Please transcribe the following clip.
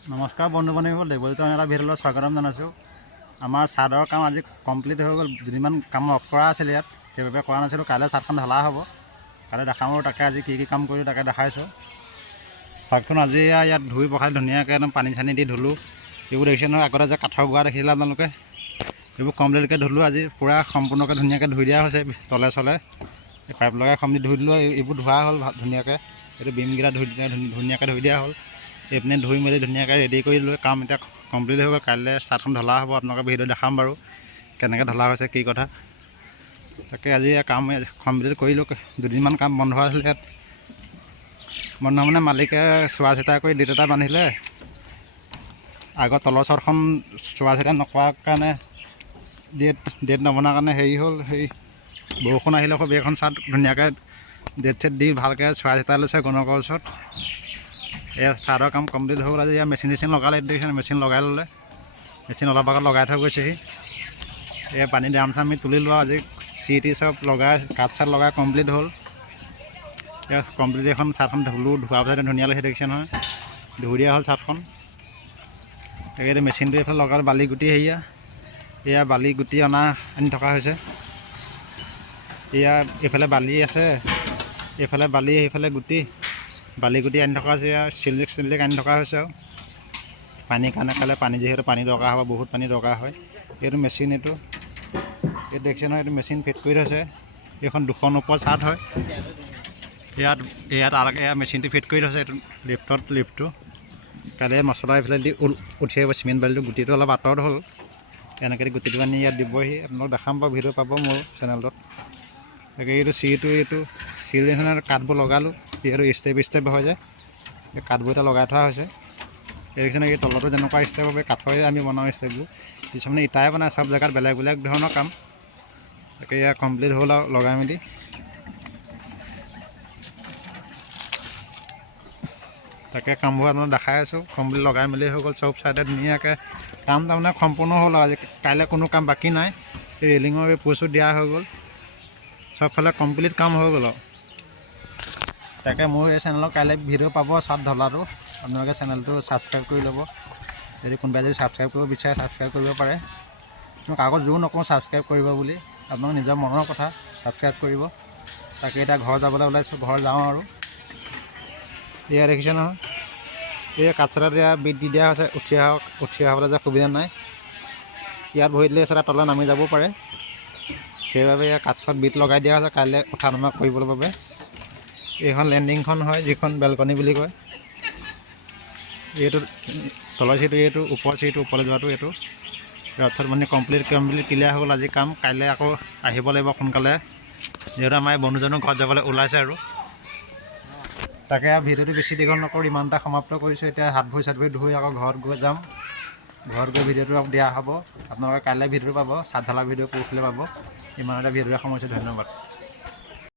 নমস্কাৰ বন্ধু বান্ধৱীসকল, দেৱজিতৰ এটা ভিডিঅ'লৈ স্বাগতম জনাইছোঁ। আমাৰ ছাদৰ কাম আজি কমপ্লিট হৈ গ'ল। দুদিনমান কাম অফ কৰা আছিলে ইয়াত, সেইবাবে কৰা নাছিলোঁ। কাইলৈ ছাদখন ঢলা হ'ব, কাইলৈ দেখাম আৰু তাকে আজি কি কাম কৰিলোঁ তাকে দেখাইছোঁ। ছাদখন আজি ইয়াত ধুই পখালি ধুনীয়াকৈ একদম পানী চানী দি ধুলোঁ। এইবোৰ দেখিছে নহয়, আগতে যে কাঠৰ গুড়া দেখিছিলে আপোনালোকে, এইবোৰ কমপ্লিটকৈ ধুলোঁ। আজি পূৰা সম্পূৰ্ণকৈ ধুনীয়াকৈ ধুই দিয়া হৈছে, তলে চলে পাইপ লগাই কমপ্লিট ধুই দিলোঁ। এইবোৰ ধোৱা হ'ল ধুনীয়াকৈ, এইটো বিমকেইটা ধুনীয়াকৈ ধুই দিয়া হ'ল। এইপিনে ধুই মেলি ধুনীয়াকৈ ৰেডি কৰি লৈ কাম এতিয়া কমপ্লিট হৈ গ'ল। কাইলৈ ছাদখন ঢলা হ'ব, আপোনালোকে ভিডিঅ' দেখাম বাৰু কেনেকৈ ঢলা হৈছে কি কথা। তাকে আজি কাম কমপ্লিট কৰিলোঁ। দুদিনমান কাম বন্ধ আছিলে ইয়াত, বন্ধ মানে মালিকে চোৱা চিতা কৰি ডেট এটা বান্ধিলে। আগৰ তলৰ চৰখন চোৱা চিতা নকৰাৰ কাৰণে ডেট নবনাৰ কাৰণে হেৰি হ'ল, সেই বৰষুণ আহিলে খুব এইখন ছাদ ধুনীয়াকৈ ডেট চেট দি ভালকৈ চোৱা চিতা লৈছে গণকৰ ওচৰত। এয়া ছাদৰ কাম কমপ্লিট হৈ গ'ল। আজি ইয়াৰ মেচিন লগালে, দেখিছে মেচিন লগাই ল'লে। মেচিন অলপ আগত লগাই থৈ গৈছেহি। এয়া পানী ড্ৰাম চাম আমি তুলিলোঁ। আজি চিটি চব লগাই কাঠ চাঠ লগাই কমপ্লিট হ'ল। এয়া কমপ্লিট এখন ছাদখন ধুলোঁ, ধোৱাৰ পিছতে ধুনীয়া লাগিছে দেখিছে নহয়, ধুই দিয়া হ'ল ছাদখন। তাকে মেচিনটো এইফালে লগালে, বালি গুটি হেৰিয়া, এয়া বালি গুটি আনি থকা হৈছে। এয়া এইফালে বালি আছে, এইফালে বালি, সেইফালে গুটি, বালি গুটি আনি থকা হৈছে। চিলিক আনি থকা হৈছে আৰু পানীৰ কাৰণে। খালে পানী যিহেতু পানী দৰকাৰ হ'ব, বহুত পানী দৰকাৰ হয়। এইটো মেচিন, এইটো দেখিছে নহয়, এইটো মেচিন ফিট কৰি থৈছে। এইখন 200 ওপৰত ছাদ হয়। এয়া মেচিনটো ফিট কৰি থৈছে, এইটো লিফ্টটো। কাইলৈ মছলা এইফালে দি উঠি আহিব, চিমেণ্ট বালিটো। গুটিটো অলপ আঁতৰত হ'ল, এনেকৈ গুটিটো আনি ইয়াত দিবহি। আপোনালোক দেখাম বাৰু, ভিডিঅ' পাব মোৰ চেনেলটোত। তাকে এইটো চিৰিটো নিচিনা কাঠবোৰ লগালোঁ। এইটো ষ্টেপ হয় যে, এই কাঠবোৰ এতিয়া লগাই থোৱা হৈছে। এই দেখিছেনে, এই তলতো যেনেকুৱা ষ্টেপ হবে, কাঠৰে আমি বনাওঁ ষ্টেপবোৰ। কিছুমানে ইটাই বনায়, চব জেগাত বেলেগ বেলেগ ধৰণৰ কাম। তাকে এয়া কমপ্লিট হ'ল আৰু লগাই মেলি। তাকে কামবোৰ আপোনাক দেখাই আছোঁ। কমপ্লিট লগাই মেলি হৈ গ'ল, চব চাইডে ধুনীয়াকৈ কাম তাৰমানে সম্পূৰ্ণ হ'ল আৰু আজি। কাইলৈ কোনো কাম বাকী নাই। এই ৰেলিঙৰ এই পোষ্টো দিয়া হৈ গ'ল, চবফালে কমপ্লিট কাম হৈ গ'ল আৰু। তাকে মোৰ এই চেনেলত কাইলৈ ভিডিঅ' পাব ছাদ ঢলাটো। আপোনালোকে চেনেলটো ছাবস্ক্ৰাইব কৰি ল'ব। কোনোবাই যদি ছাবস্ক্ৰাইব কৰিব বিচাৰে ছাবস্ক্ৰাইব কৰিব পাৰে। মই কাগজ জোৰ নকৰোঁ ছাবস্ক্ৰাইব কৰিব বুলি, আপোনালোকৰ নিজৰ মনৰ কথা, ছাবস্ক্ৰাইব কৰিব। তাকে এতিয়া ঘৰ যাবলৈ ওলাইছোঁ, ঘৰ যাওঁ আৰু। এয়া দেখিছে নহয়, এই কাঠচাৰাত এয়া বিট দি দিয়া হৈছে। উঠি অহাবলৈ যে সুবিধা নাই, ইয়াত বহি দিলে চাৰা তলত নামি যাব পাৰে। সেইবাবে এয়া কাঠত বিট লগাই দিয়া হৈছে কাইলৈ উঠা নমা কৰিবলৈ বাবে। এইখন লেণ্ডিংখন হয়, যিখন বেলকনি বুলি কয়। এইটো তলৰ চিৰিটো, এইটো ওপৰ চিৰিটো, ওপৰলৈ যোৱাটো এইটো। অৰ্থাৎ মানে কমপ্লিট ক্লিয়াৰ হৈ গ'ল আজি কাম। কাইলৈ আকৌ আহিব লাগিব সোনকালে, যিহেতু আমাৰ এই বন্ধুজনৰ ঘৰত যাবলৈ ওলাইছে আৰু। তাকে ভিডিঅ'টো বেছি দীঘল নকৰি ইমানটা সমাপ্ত কৰিছোঁ। এতিয়া হাত ভৰি ধুই আকৌ ঘৰত গৈ যাম। ঘৰত গৈ ভিডিঅ'টো দিয়া হ'ব। আপোনালোকে কাইলৈ ভিডিঅ'টো পাব, ছাদ ঢলা ভিডিঅ' পৰহিলৈ পাব। ইমানতে ভিডিঅ'টো সামৰিছোঁ, ধন্যবাদ।